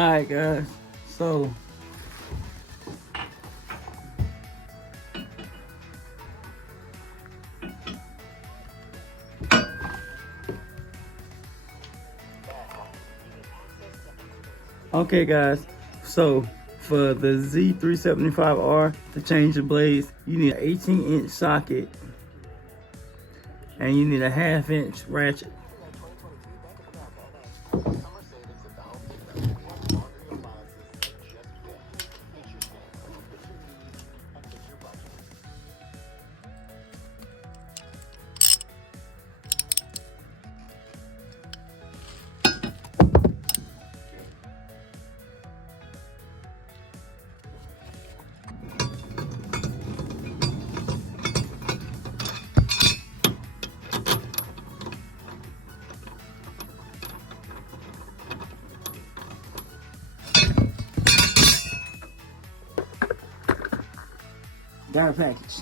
Alright guys, so okay guys, so for the Z375R to change the blades, you need an 18-inch socket and you need a 1/2-inch ratchet. Got a package.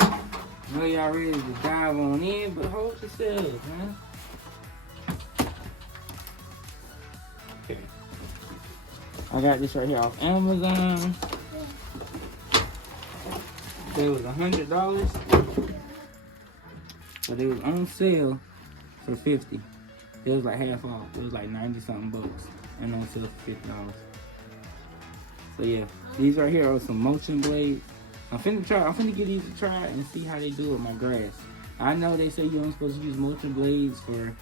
I know y'all ready to dive on in, but hold yourselves, man. Okay. I got this right here off Amazon. It was $100, but it was on sale for $50. It was like half off. It was like 90-something bucks, and on sale for $50. So yeah, these right here are some mulching blades. I'm finna give these a try and see how they do with my grass. I know they say you're only supposed to use mulching blades for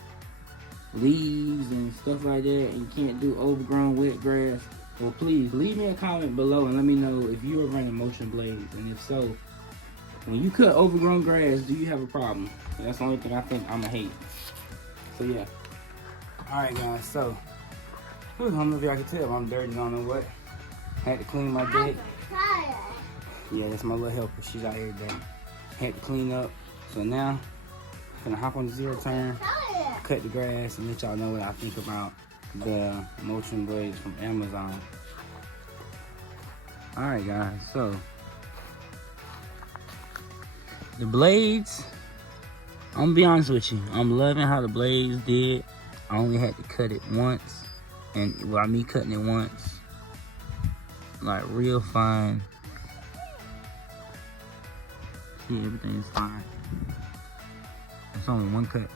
leaves and stuff like that, and you can't do overgrown wet grass. Well, please leave me a comment below and let me know if you are running mulching blades, and if so, when you cut overgrown grass, do you have a problem? That's the only thing I think I'ma hate. So yeah. All right, guys. So I don't know if y'all can tell, I'm dirty. I don't know what. Had to clean my deck. Yeah, that's my little helper. She's out here today. Had to clean up. So now, I'm gonna hop on the zero turn, cut the grass, and let y'all know what I think about the mulching blades from Amazon. Alright guys, so the blades, I'm gonna be honest with you, I'm loving how the blades did. I only had to cut it once, and by me cutting it once, like real fine. See, everything's fine. It's only one cut.